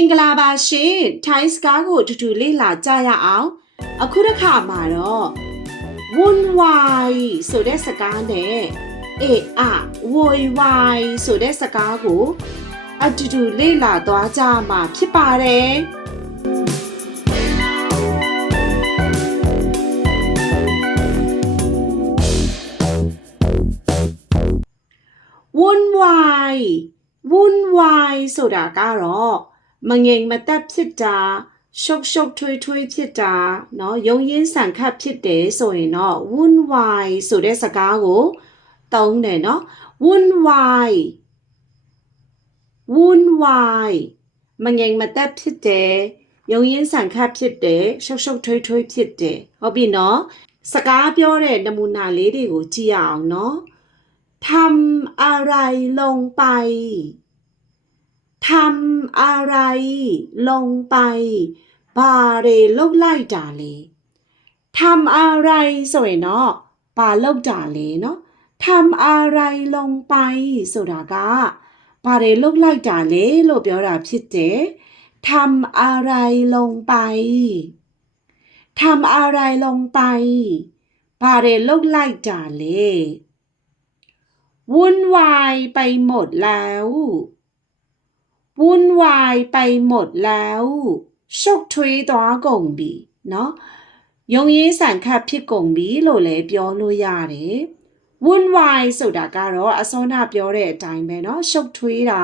င်္ဂလာပါရှင်ထိုင်းစကားကိုတူတူလေ့လာကြရအောင်အခုတစ်ခါမှာတော့ won wai ဆိုတဲ့စကားနဲ့အေအဝိုင်ဝိုင်ဆိုတဲ့စကားကိုအတူတူလေ့လာသွားကြမှာဖြစ်ပါတယ်วุ่นวาย วุ่นวายဆိုတာကတော့မငြိမ်မသက်ဖြစ်တာရှုပ်ရှုပ်ထွေးထွေးဖြစ်တာเนาะယုံရင်းဆန်ခတ်ဖြစ်တယ်ဆိုရင်တော့ woon why ဆိုတဲ့စကားကိုတုံးတယ်เนาะ woon why woon why မငြိမ်မသက်ဖြစ်တယ်ယုံရင်းဆန်ခတ်ဖြစ်တယ်ရှုပ်ရှုပ်ထွေးထွေးဖြစ်တယ်ဟုတ်ပြီเนาะစကားပြောတဲ့နမူနာလေးတွေကိုကြည့်ရအောင်เนาะทำอะไรลงไปทำอะไรลงไปบาเรโลกไล่จ่าเลทำอะไรสวยเนาะปาโลกจ่าเลเนาะ ทำอะไรลงไป สุดากะปาเรโลกไล่จ่က်တာลဲလို့ပြောတာဖทำอะไรลงไป ทำอะไรลงไปบาเรโลกไล่จ่าเลวุ่นวายไปหมดแล้ววุ่นวายไปหมดแล้วရှုပ်ထွေးသွားကုန်ပြီเนาะယုံရင်းဆန်ခတ်ဖြစ်ကုန်ပြီလို့လည်းပြောလို့ရတယ်။ won why ဆိုတာကတော့အစောနာပြောတဲ့အတိုင်းပဲเนาะရှုပ်ထွေးတာ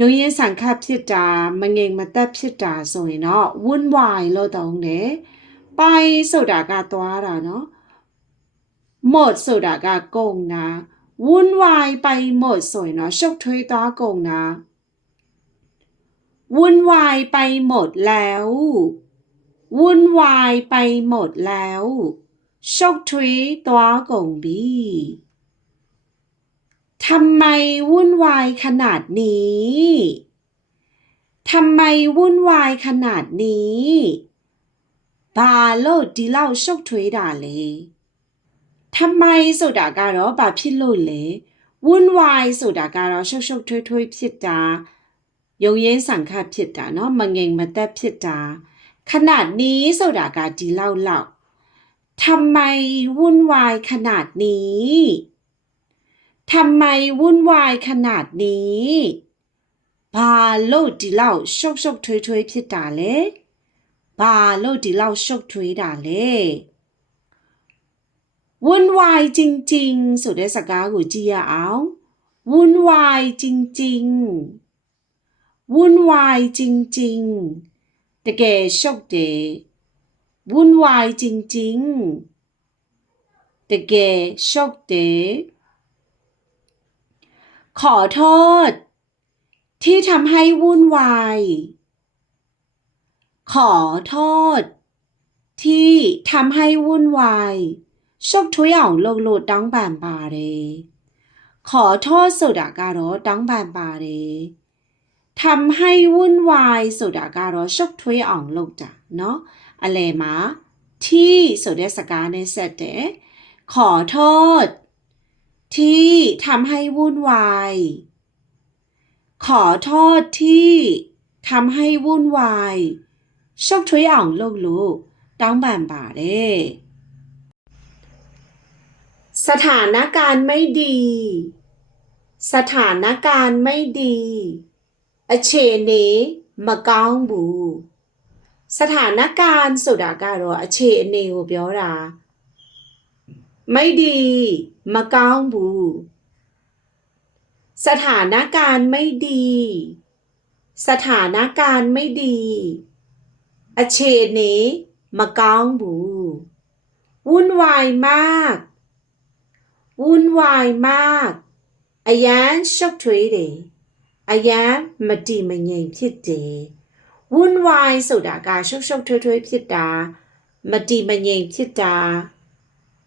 ယုံရင်းဆန်ခတ်ဖြစ်တာမငိမ်မသက်ဖြစ်တာဆိုရင်တော့ won why လို့တောင်းတယ်။ by ဆိုတာကသွားတာเนาะ mod ဆိုတာကကုန်တာ won why by mod ဆိုရင်တော့ရှုပ်ထွေးသွားကုန်တာวุ่นวายไปหมดแล้ว วุ่นวายไปหมดแล้วโชคทวีตัวกงบีทำไมวุ่นวายขนาดนี้ ทำไมวุ่นวายขนาดนี้บาโลดีเล่าโชคทวีด่าเลยทำไมสุดาการอบาพิโลเลย วุ่นวายสุดาการอโชคโชคทวีทวีพิจาายงยရင်สัง်ခတ်ဖြစ်တเนาะမงိမ်မသက်ဖြစ်တาขนาดนี้สดากาကีเล่าက်လေทำไมวุ่นวายขนาดนี้ ทำไมวุ่นวายขนาดนี้บาโลดีเล่าชกชกถวยถวยพิดาเลยบาโลดีเล่าชกถวยดาเลยวุ่นวาย จริงๆสุดเดสกาหูจียาเอาวุ่นวายจริงๆวุ่นวายจริงๆตะเกโชคดีวุ่นวายจริงๆตะเกโชคดีขอโทษ ที่ทำให้วุ่นวาย ขอโทษ ที่ทำให้วุ่นวายชกทุยเอาลงโลดดังแบนบาเร ขอโทษสุดากาโรดังแบนบาเรทำให้วุ่นวาย สุดาการอชกทวยอ่องลงจ้ะเนาะอะไรมา ที่สุดาสกาในเสเดขอโทษ ที่ทำให้วุ่นวาย ขอโทษที่ทำให้วุ่นวาย ชกทวยอ่องลงลูกต้องแบบบ่าเด้ สถานการณ์ไม่ดี สถานการณ์ไม่ดีอเชเนมะก้องบู สถานการณ์สุดาการอเชเนโอเบียราไม่ดี มะก้องบูสถานการณ์ไม่ดี สถานการณ์ไม่ดีอเชเนมะก้องบูวุ่นวายมาก วุ่นวายมากอายันช็อกทวีเดအယံမတိမငိမ်ဖြစ်တယ်ဝွန်းဝိုင်းဆိုတာကရှုပ်ရှုပ်ထွေးထွေးဖြစ်တာမတိမငိမ်ဖြစ်တာ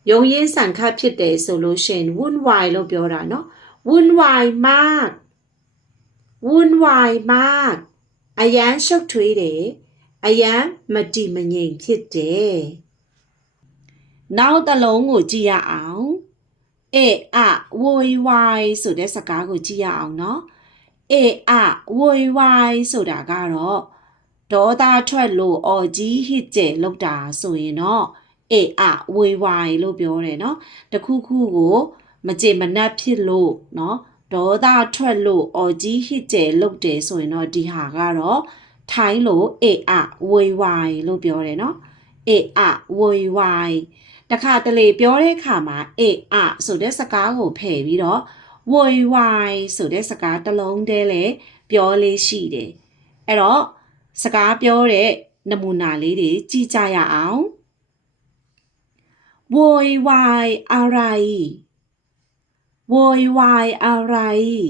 ယုံရင်းဆန်ခတ်ဖြစ်တယ်ဆိုလို့ရှိရင် wound wide လို့ပြောတာเนาะ wound wide မ wound wide မအရန်ရှုပ်ထွေးတယ်အရန်မတိမငိမ်ဖြစ်တယ်နောက်တစ်လုံးကိုကြည့်ရအောင် a a wide wide ဆိုတဲ့စကားကိုကြည့်ရအောင်เนาะအေအဝိုင်ဝိုင်ဆိုတာကတော့ဒေါသထွက်လို့အော်ကြီးဟစ်ကျဲလောက်တာဆိုရင်တော့အေအဝိုင်ဝိုင်လို့ပြောတယ်เนาะတခုခုကိုမကြေမနက်ဖြစ်လို့เนาะဒေါသထွက်လို့အော်ကြီးဟစ်ကျဲလောက်တယ်ဆိုရင်တော့ဒီဟာကတော့ထိုင်းလိုအေအဝိုင်ဝိုင်လို့ပြောတယ်เนาะအေအဝိုင်ဝိုင်တခါတလေပြောတဲ့အခါမှာအေအဆိုတဲ့စကားကိုဖယ်ပြီးတော့ဝိုင်ဝိုင်ဆိုတဲ့စကားတစ်လုံးတည်းလည်းပြောလေးရှိတယ်အဲ့တော့စကားပြောတဲ့နမူနာလေးတွေကြည့်ကြရအောင်ဝိုင်ဝိုင်အရိုင်ဝိုင်ဝိုင်အရိုင်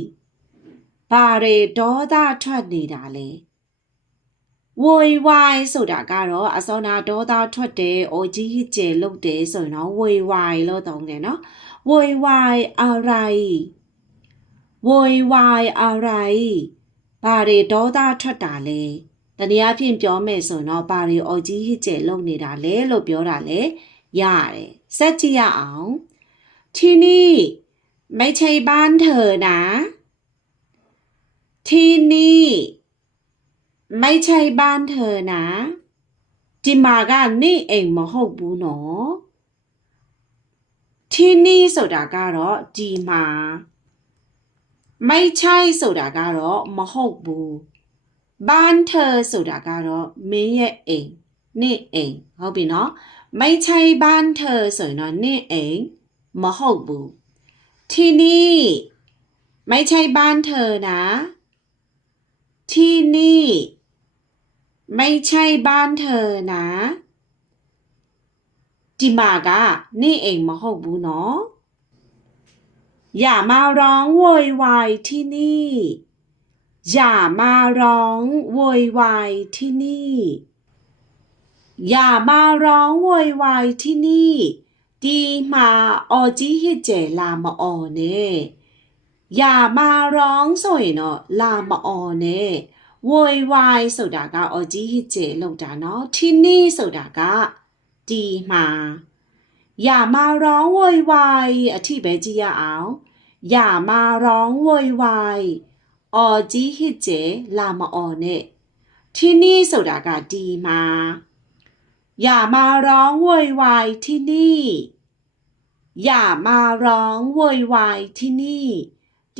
ဘာတွေဒေါသထွက်နေတာလဲဝိုင်ဝိုင်ဆိုတာကတော့အစောနာဒေါသထွက်တယ်။အိုကြီးကျယ်လုတ်တယ်ဆိုရင်တော့ဝိုင်ဝိုင်လို့သုံးတယ်နော်။ဝိုင်ဝိုင်အရိုင်โวยวายอะไร ปาริโဒดาถัดကาเลလဲนနည်းအားဖြင့်ပြောမယ်ဆိုတော့ဘာတွေအော်ကြီးဟစ်ကျဲလုပ်နေတာလဲလို့ပြောတာလေရတယ်စက်ကြည့်ရအောင်ที่นี่ ไม่ใช่บ้านเธอนะ ที่นี่ ไม่ใช่บ้านเธอนะ จิมากันนี่ เองมาဟုတ်ဘူးเนาะที่นี่ဆိုတာကတော့ဒီမไม่ใช่สุดาการอมหกบู บ้านเธอสุดาการอเมีเองนี่เองเขาบีเนาะไม่ใช่บ้านเธอสวยนอนนี่เองมหกบู ที่นี่ ไม่ใช่บ้านเธอนะ ที่นี่ ไม่ใช่บ้านเธอนะจิมากะนี่เองมหกบูเนาะอย่ามาร้องโวยวายที่นี่ อย่ามาร้องโวยวายที่นี่ อย่ามาร้องโวยวายที่นี่ดีมาออจิฮิเจลามาออเนอย่ามาร้องสวยเนาะ ลามาออเนโวยวายสุดากကออจิเฮเจลงจาเนาะ ที่นี่สุดากကดีมาอย่ามาร้องโวยวายอธิเบจียาเอาอย่ามาร้องโวยวายออจีฮิเจลามออเนที่นี่สุုတာကဒီမှอย่ามาร้องโวยวายที่นี่ อย่ามาร้องโวยวายที่นี่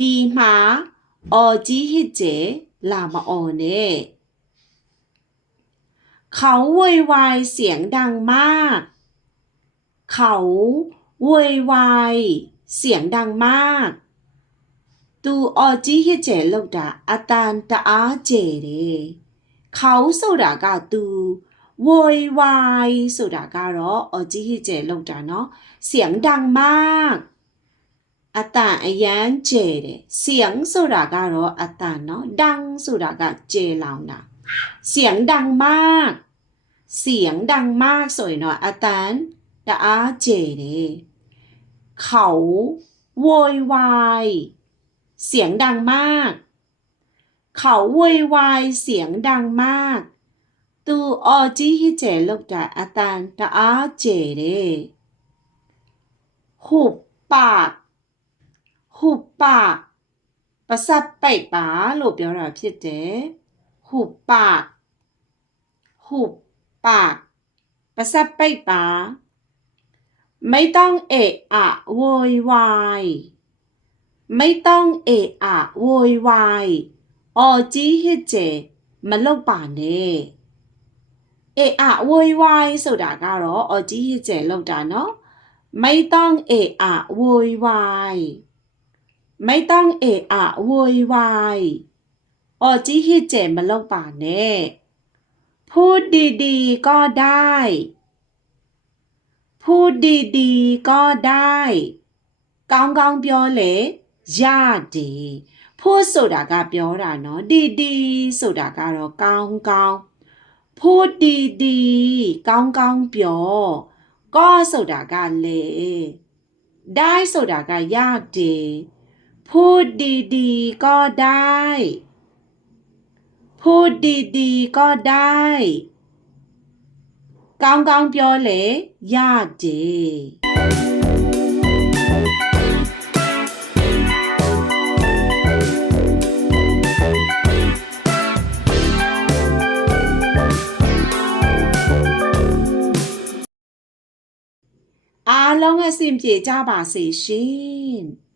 ดีมาออจีฮิเจลามออเนเขาโวยวายเสียงดังมากเขาเวยวายเสียงดังมาก ตูออจีเฮเจลูกดาอตันตาเจเรเขาสุดากาตูเวยวายสุดาการอออจีเฮเจลูกดาเนาะเสียงดังมากอาตันอยันเจเรเสียงสุดาการออาตันเนาะดังสุดากาเจเลาวนาเสียงดังมาก เสียงดังมากสวยเนาะอาตันตาอาเจเนเขาโวยวายเสียงดังมาก เขาโวยวายเสียงดังมากตูออจีฮิเจลกจาอาตันตาอาเจเนหุบปาก หุบปากภาษาไปป๋าหลบเดียวเราพี่เจหุบปาก หุบปากภาษาไปป๋าไม่ต้องเอะอะโวยวาย ไม่ต้องเอะอะโวยวายออจีเฮเจมันลบาป่านเน่เอะอะโวยวายสุดากาတออจีเฮเจลบดาเนาะไม่ต้องเอะอะโวยวาย ไม่ต้องเอะอะโวยวายออจีเฮเจมันลบาป่านเน่ พูดดีๆก็ได้พูดดีๆก็ได้กางกองเปียวเลยยาดี พูดสุดาก็เปียวได้เนาะดีๆสุดาก็รอกางกองพูดดีๆกางกองเปียวก็สุดาก็เลยได้สุดาก็ยาดี พูดดีๆก็ได้ พูดดีๆก็ได้ကောင်းကောင်းပြောလေရတယ်အားလုံးအဆင်ပြေကြပါစေရှင်။